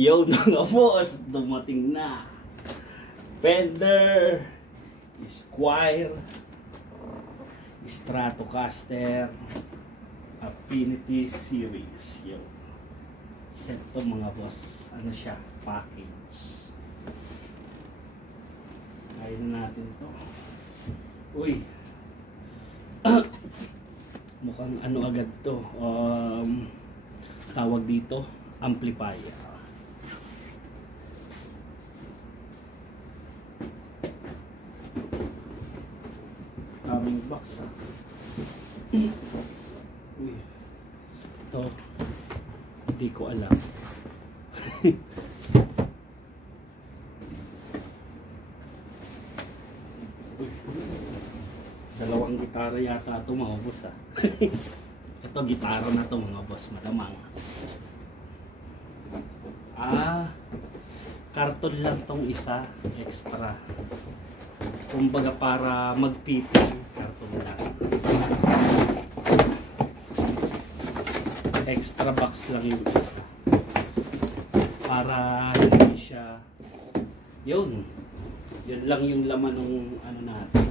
Yo mga boss, dumating na Fender Squier Stratocaster Affinity Series. Yo, set to mga boss. Ano siya? Package. Ayun natin to. Uy, mukhang ano agad to, tawag dito amplifier. Kaming box ha. Uy, ito hindi ko alam. Uy, dalawang gitara yata ito mga boss ha. Ito gitara na ito mga boss, malamang. Karton lang tong isa, extra. Kumbaga para magpiting, karton lang. Extra box lang yung isa. Para hindi siya, yun lang yung laman ng ano natin,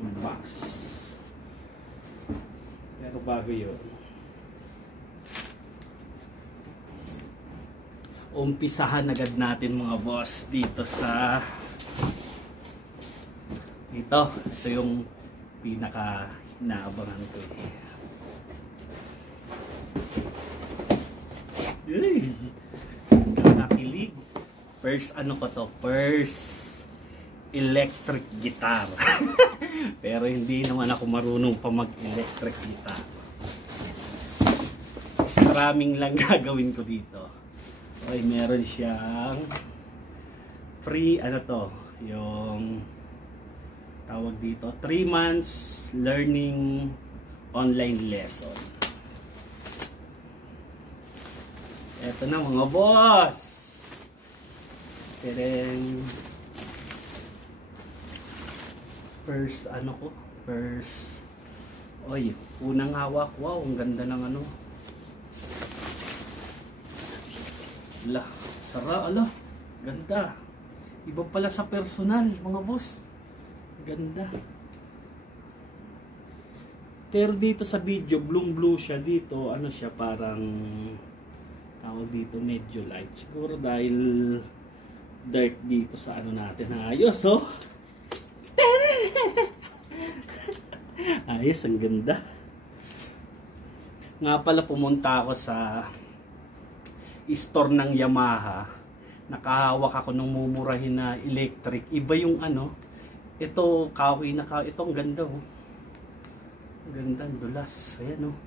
yung box. Pero bago yun, umpisahan agad natin mga boss dito sa ito yung pinaka inaabangan ko nakakilig. First ano ko to, first electric guitar. Pero hindi naman ako marunong pa mag electric guitar. Strumming lang gagawin ko dito. Okay, meron siyang free ano to, yung tawag dito 3 months learning online lesson. Eto na mga boss. Then first ano ko, first unang hawak. Wow, ang ganda ng ano. Ala, ganda. Iba pala sa personal, mga boss. Ganda. Pero dito sa video, blue siya dito. Ano siya, parang tawag dito, medyo light. Siguro dahil dark dito sa ano natin. Ayos, oh. Ayos, ang ganda. Nga pala, pumunta ako sa store ng Yamaha. Nakahawak ako ng mumurahin na electric. Iba yung ano, ito kahoy na kahoy. Ito ang ganda, oh. Ang ganda, ang dulas. Ayan, oh.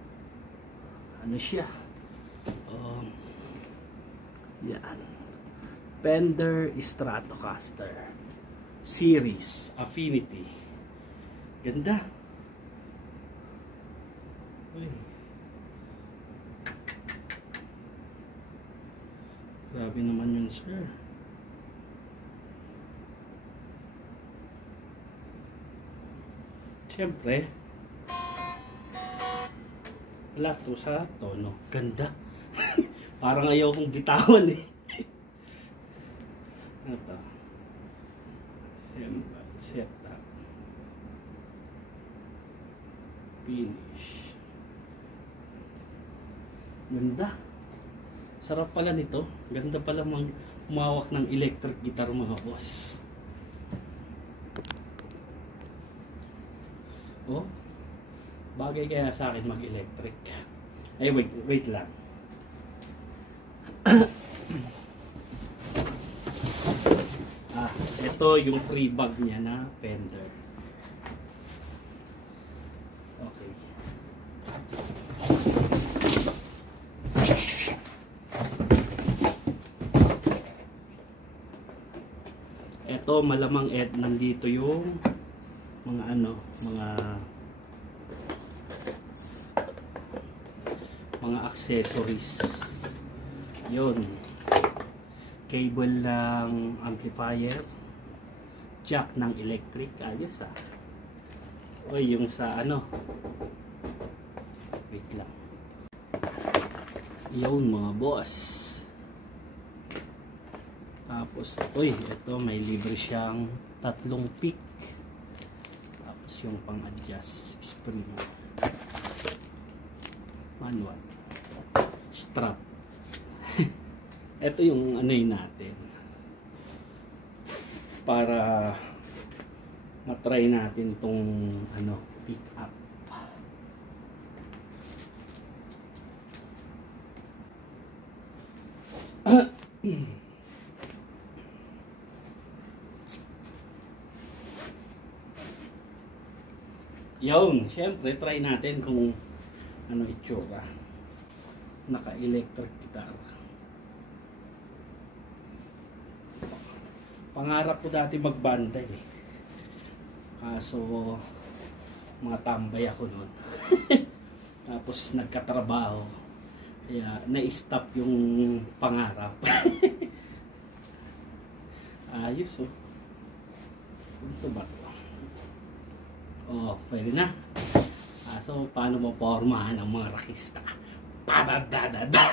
Ano siya? Yan. Fender Stratocaster Series Affinity. Ganda. Uy. Grabe naman yun, sir. Siyempre, wala to sa tono. Ganda. Parang ayaw kong bitawan eh. Ano to? Setup. Finish. Ganda. Sarap pala nito. Ganda pala humawak ng electric guitar mga boss. Oh, bagay kaya sa akin mag-electric. Ay, wait lang. Ito yung free bag niya na Fender. Okay. Ito malamang nandito yung mga ano, mga accessories. Yun. Cable ng amplifier, jack ng electric. Ayos ah. O yung sa ano, wait lang. Yun mga boss. Tapos, uy, ito may libre siyang 3 pick. Tapos yung pang-adjust spring. Manual. Strap. Ito yung ano yun natin. Para matry natin tong ano, pick up. Yun, syempre try natin kung ano itsura. Naka-electric guitar. Pangarap ko dati magbanda eh. Kaso mga tambay ako noon. Tapos nagkatrabaho. Kaya na-stop yung pangarap. Ayos oh. Ito ba ito? Oh, pwede na. So, paano mo pormahan ang mga rakista? Padadadada!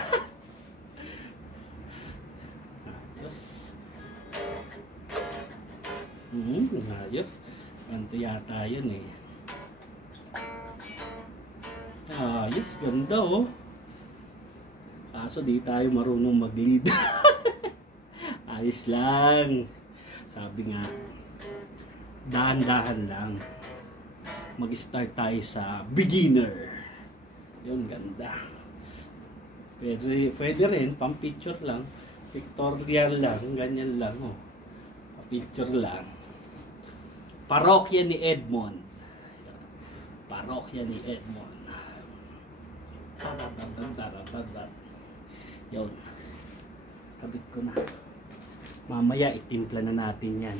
Ayos. Ayos. Ganito yata yun eh. Ayos, ganda oh. Kaso di tayo marunong mag-lead. Ayos lang. Sabi nga, dahan-dahan lang. Mag-start tayo sa beginner. Yun, ganda. Pwede rin, pang picture lang. Pictorial lang, ganyan lang. Oh. Picture lang. Parokya ni Edmond. Parokya ni Edmond. Yun. Kabit ko na. Mamaya itimpla na natin yan.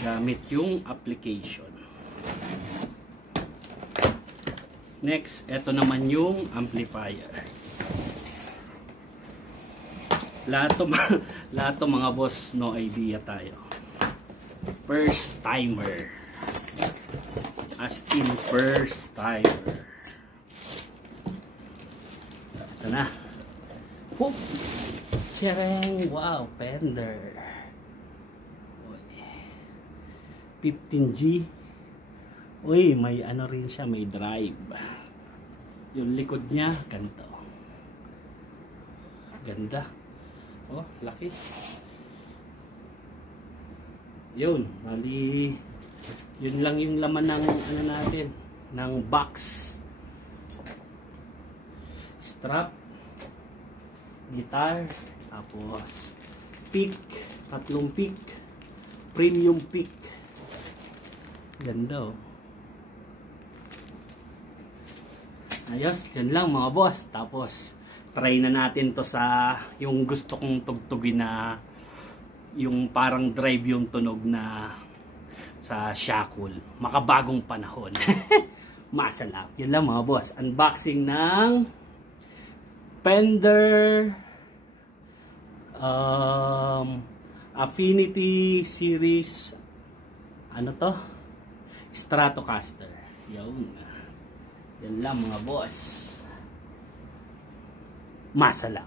Gamit yung application. Next, ito naman yung amplifier. Lahat to mga boss, no idea tayo. First timer. As in first timer. Ito na. Whoop! Siyarang, wow, Fender. 15G. Uy, may ano rin siya, may drive. Yung likod niya, ganito. Ganda. Oh, laki. Yun, mali. Yun lang yung laman ng ano natin, ng box. Strap, guitar, tapos pick, 3 pick, premium pick. Ganda oh. Ayos, yun lang mga boss. Tapos, try na natin to sa yung gusto kong tugtugin na yung parang drive yung tunog na sa shackle. Makabagong panahon. Masalap. Yun lang mga boss. Unboxing ng Fender Affinity Series ano to? Stratocaster. Yun. Yan lang mga boss. Masalam.